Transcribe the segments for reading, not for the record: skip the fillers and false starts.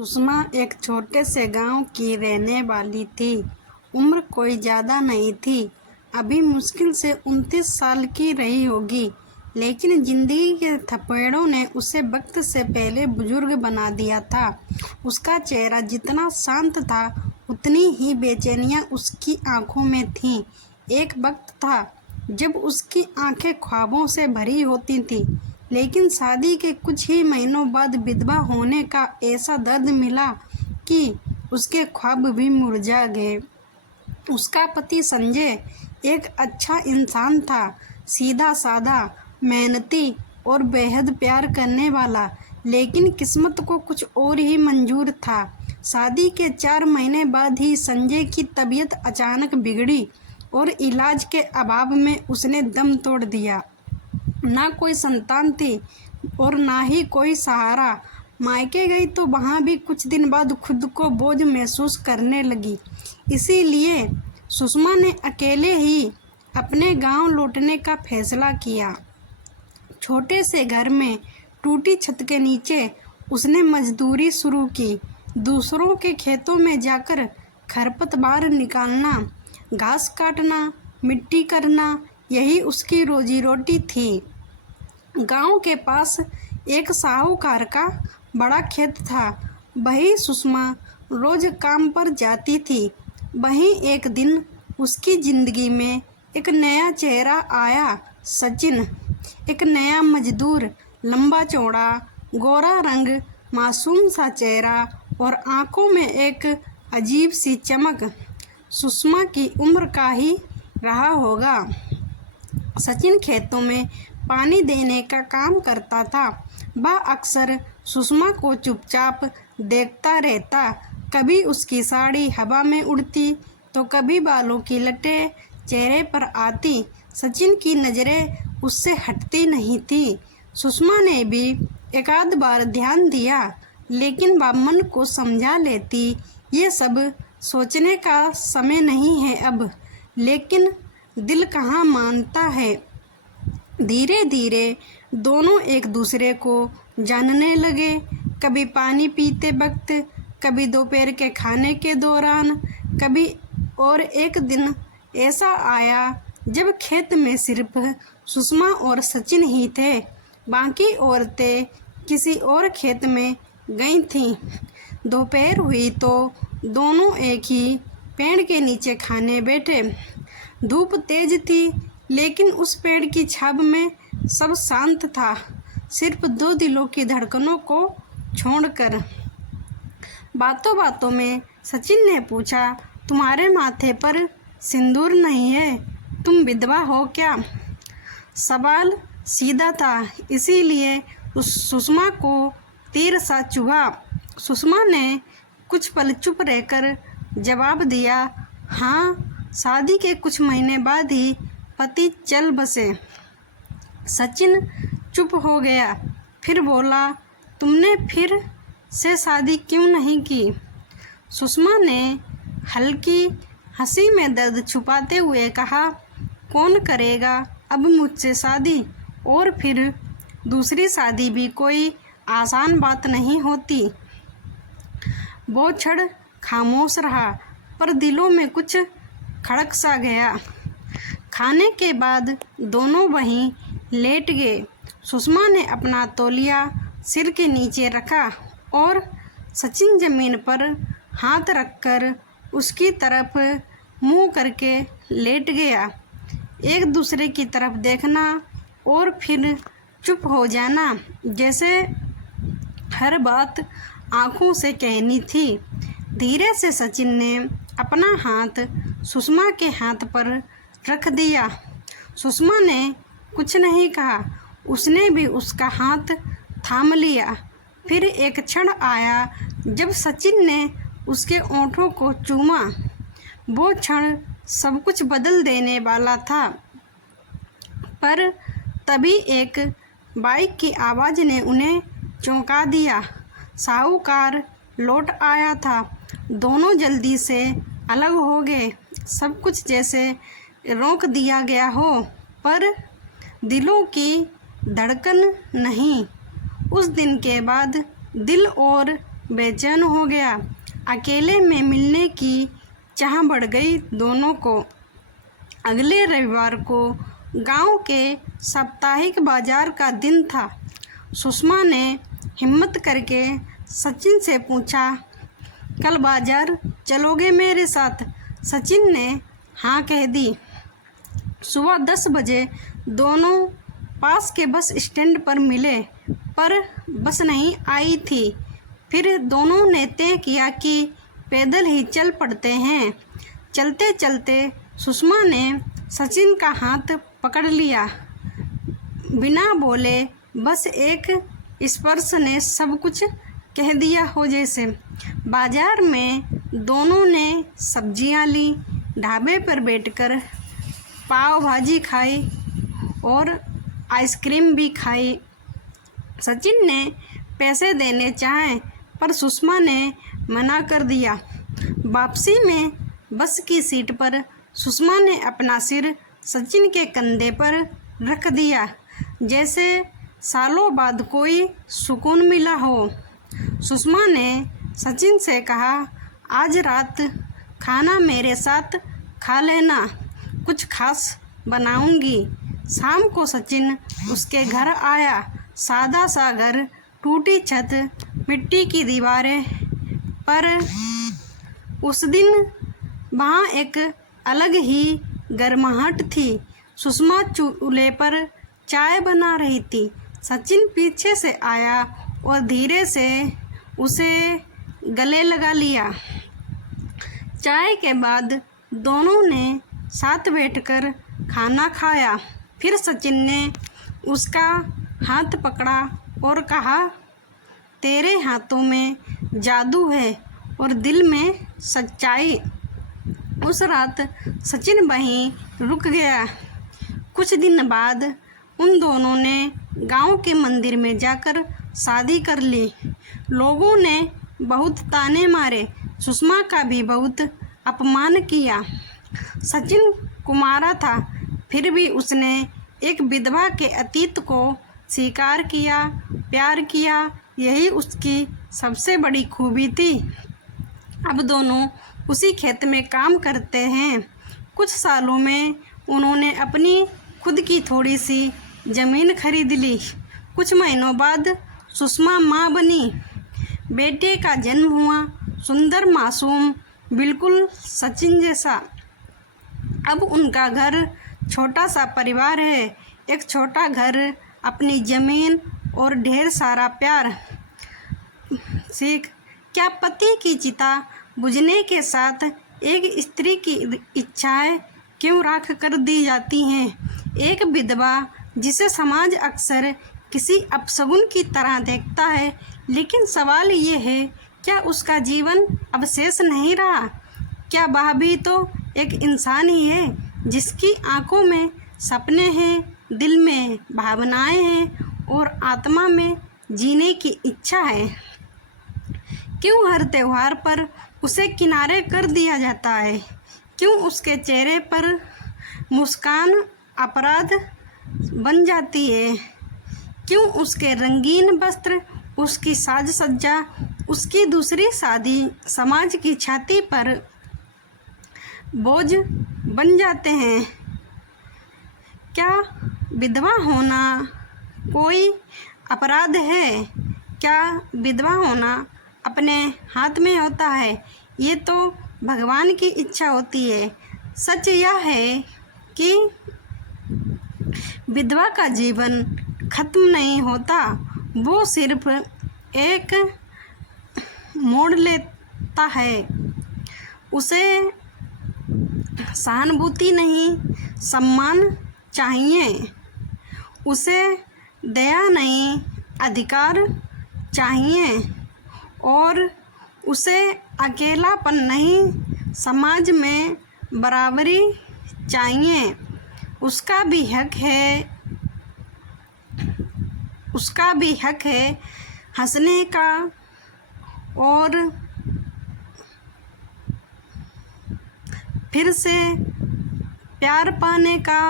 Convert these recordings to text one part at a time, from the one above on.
सुषमा एक छोटे से गांव की रहने वाली थी। उम्र कोई ज़्यादा नहीं थी, अभी मुश्किल से 29 साल की रही होगी, लेकिन जिंदगी के थपेड़ों ने उसे वक्त से पहले बुजुर्ग बना दिया था। उसका चेहरा जितना शांत था, उतनी ही बेचैनियाँ उसकी आंखों में थीं। एक वक्त था जब उसकी आंखें ख्वाबों से भरी होती थीं, लेकिन शादी के कुछ ही महीनों बाद विधवा होने का ऐसा दर्द मिला कि उसके ख्वाब भी मुरझा गए। उसका पति संजय एक अच्छा इंसान था, सीधा साधा, मेहनती और बेहद प्यार करने वाला, लेकिन किस्मत को कुछ और ही मंजूर था। शादी के 4 महीने बाद ही संजय की तबीयत अचानक बिगड़ी और इलाज के अभाव में उसने दम तोड़ दिया। ना कोई संतान थी और ना ही कोई सहारा। मायके गई तो वहाँ भी कुछ दिन बाद खुद को बोझ महसूस करने लगी। इसीलिए सुषमा ने अकेले ही अपने गांव लौटने का फैसला किया। छोटे से घर में टूटी छत के नीचे उसने मजदूरी शुरू की। दूसरों के खेतों में जाकर खरपतवार निकालना, घास काटना, मिट्टी करना, यही उसकी रोजी रोटी थी। गांव के पास एक साहूकार का बड़ा खेत था, वहीं सुषमा रोज काम पर जाती थी। वहीं एक दिन उसकी जिंदगी में एक नया चेहरा आया, सचिन। एक नया मजदूर, लंबा चौड़ा, गोरा रंग, मासूम सा चेहरा और आंखों में एक अजीब सी चमक। सुषमा की उम्र का ही रहा होगा। सचिन खेतों में पानी देने का काम करता था। वह अक्सर सुषमा को चुपचाप देखता रहता। कभी उसकी साड़ी हवा में उड़ती तो कभी बालों की लटें चेहरे पर आती। सचिन की नज़रें उससे हटती नहीं थी। सुषमा ने भी एकाध बार ध्यान दिया, लेकिन वह मन को समझा लेती, ये सब सोचने का समय नहीं है अब। लेकिन दिल कहाँ मानता है। धीरे धीरे दोनों एक दूसरे को जानने लगे। कभी पानी पीते वक्त, कभी दोपहर के खाने के दौरान, कभी। और एक दिन ऐसा आया जब खेत में सिर्फ सुषमा और सचिन ही थे। बाकी औरतें किसी और खेत में गई थीं। दोपहर हुई तो दोनों एक ही पेड़ के नीचे खाने बैठे। धूप तेज थी, लेकिन उस पेड़ की छाव में सब शांत था, सिर्फ 2 दिलों की धड़कनों को छोड़कर। बातों बातों में सचिन ने पूछा, तुम्हारे माथे पर सिंदूर नहीं है, तुम विधवा हो क्या? सवाल सीधा था, इसीलिए उस सुषमा को तीर सा चुभा। सुषमा ने कुछ पल चुप रहकर जवाब दिया, हाँ, शादी के कुछ महीने बाद ही पति चल बसे। सचिन चुप हो गया, फिर बोला, तुमने फिर से शादी क्यों नहीं की? सुषमा ने हल्की हंसी में दर्द छुपाते हुए कहा, कौन करेगा अब मुझसे शादी? और फिर दूसरी शादी भी कोई आसान बात नहीं होती। वो क्षण खामोश रहा, पर दिलों में कुछ खड़क सा गया। खाने के बाद दोनों वहीं लेट गए। सुषमा ने अपना तौलिया सिर के नीचे रखा और सचिन जमीन पर हाथ रखकर उसकी तरफ मुंह करके लेट गया। एक दूसरे की तरफ देखना और फिर चुप हो जाना, जैसे हर बात आंखों से कहनी थी। धीरे से सचिन ने अपना हाथ सुषमा के हाथ पर रख दिया। सुषमा ने कुछ नहीं कहा, उसने भी उसका हाथ थाम लिया। फिर एक क्षण आया जब सचिन ने उसके ओंठों को चूमा। वो क्षण सब कुछ बदल देने वाला था। पर तभी एक बाइक की आवाज़ ने उन्हें चौंका दिया। साहूकार लौट आया था। दोनों जल्दी से अलग हो गए, सब कुछ जैसे रोक दिया गया हो, पर दिलों की धड़कन नहीं। उस दिन के बाद दिल और बेचैन हो गया। अकेले में मिलने की चाह बढ़ गई दोनों को। अगले रविवार को गांव के साप्ताहिक बाजार का दिन था। सुषमा ने हिम्मत करके सचिन से पूछा, कल बाजार चलोगे मेरे साथ? सचिन ने हाँ कह दी। सुबह 10 बजे दोनों पास के बस स्टैंड पर मिले, पर बस नहीं आई थी। फिर दोनों ने तय किया कि पैदल ही चल पड़ते हैं। चलते चलते सुषमा ने सचिन का हाथ पकड़ लिया। बिना बोले बस एक स्पर्श ने सब कुछ कह दिया हो जैसे। बाजार में दोनों ने सब्जियां ली, ढाबे पर बैठकर पाव भाजी खाई और आइसक्रीम भी खाई। सचिन ने पैसे देने चाहे पर सुषमा ने मना कर दिया। वापसी में बस की सीट पर सुषमा ने अपना सिर सचिन के कंधे पर रख दिया, जैसे सालों बाद कोई सुकून मिला हो। सुषमा ने सचिन से कहा, आज रात खाना मेरे साथ खा लेना, कुछ खास बनाऊंगी। शाम को सचिन उसके घर आया। सादा सा घर, टूटी छत, मिट्टी की दीवारें, पर उस दिन वहाँ एक अलग ही गर्माहट थी। सुषमा चूल्हे पर चाय बना रही थी। सचिन पीछे से आया और धीरे से उसे गले लगा लिया। चाय के बाद दोनों ने साथ बैठकर खाना खाया। फिर सचिन ने उसका हाथ पकड़ा और कहा, तेरे हाथों में जादू है और दिल में सच्चाई। उस रात सचिन वहीं रुक गया। कुछ दिन बाद उन दोनों ने गांव के मंदिर में जाकर शादी कर ली। लोगों ने बहुत ताने मारे, सुषमा का भी बहुत अपमान किया। सचिन कुमारा था, फिर भी उसने एक विधवा के अतीत को स्वीकार किया, प्यार किया। यही उसकी सबसे बड़ी खूबी थी। अब दोनों उसी खेत में काम करते हैं। कुछ सालों में उन्होंने अपनी खुद की थोड़ी सी ज़मीन खरीद ली। कुछ महीनों बाद सुषमा माँ बनी। बेटे का जन्म हुआ, सुंदर मासूम, बिल्कुल सचिन जैसा। अब उनका घर, छोटा सा परिवार है, एक छोटा घर, अपनी ज़मीन और ढेर सारा प्यार। सीख क्या पति की चिता बुझने के साथ एक स्त्री की इच्छाएं क्यों राख कर दी जाती हैं? एक विधवा जिसे समाज अक्सर किसी अपशगुन की तरह देखता है, लेकिन सवाल ये है, क्या उसका जीवन अब शेष नहीं रहा? क्या वह भी तो एक इंसान ही है, जिसकी आंखों में सपने हैं, दिल में भावनाएं हैं और आत्मा में जीने की इच्छा है? क्यों हर त्योहार पर उसे किनारे कर दिया जाता है? क्यों उसके चेहरे पर मुस्कान अपराध बन जाती है? क्यों उसके रंगीन वस्त्र, उसकी साज सज्जा, उसकी दूसरी शादी समाज की छाती पर बोझ बन जाते हैं? क्या विधवा होना कोई अपराध है? क्या विधवा होना अपने हाथ में होता है? ये तो भगवान की इच्छा होती है। सच यह है कि विधवा का जीवन खत्म नहीं होता, वो सिर्फ एक मोड़ लेता है। उसे सहानुभूति नहीं, सम्मान चाहिए। उसे दया नहीं, अधिकार चाहिए। और उसे अकेलापन नहीं, समाज में बराबरी चाहिए। उसका भी हक है हंसने का और फिर से प्यार पाने का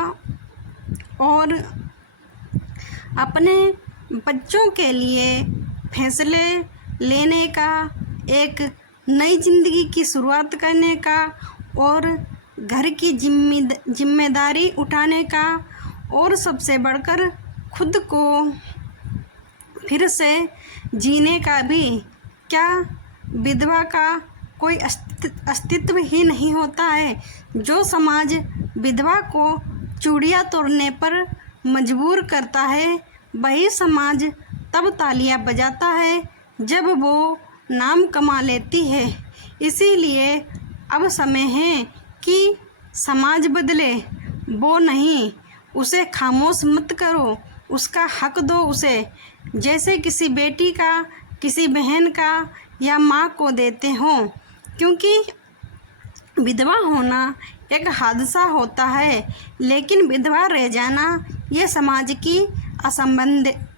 और अपने बच्चों के लिए फैसले लेने का, एक नई ज़िंदगी की शुरुआत करने का और घर की जिम्मेदारी उठाने का और सबसे बढ़कर खुद को फिर से जीने का भी। क्या विधवा का कोई अस्तित्व ही नहीं होता है? जो समाज विधवा को चूड़ियाँ तोड़ने पर मजबूर करता है, वही समाज तब तालियां बजाता है जब वो नाम कमा लेती है। इसीलिए अब समय है कि समाज बदले, वो नहीं। उसे खामोश मत करो, उसका हक दो उसे, जैसे किसी बेटी का, किसी बहन का या माँ को देते हो। क्योंकि विधवा होना एक हादसा होता है, लेकिन विधवा रह जाना ये समाज की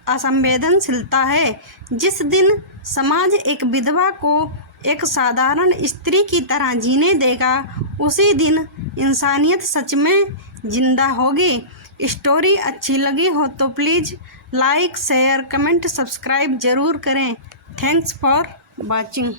असंवेदनशीलता है। जिस दिन समाज एक विधवा को एक साधारण स्त्री की तरह जीने देगा, उसी दिन इंसानियत सच में जिंदा होगी। स्टोरी अच्छी लगी हो तो please like, share, comment, subscribe ज़रूर करें। Thanks for watching.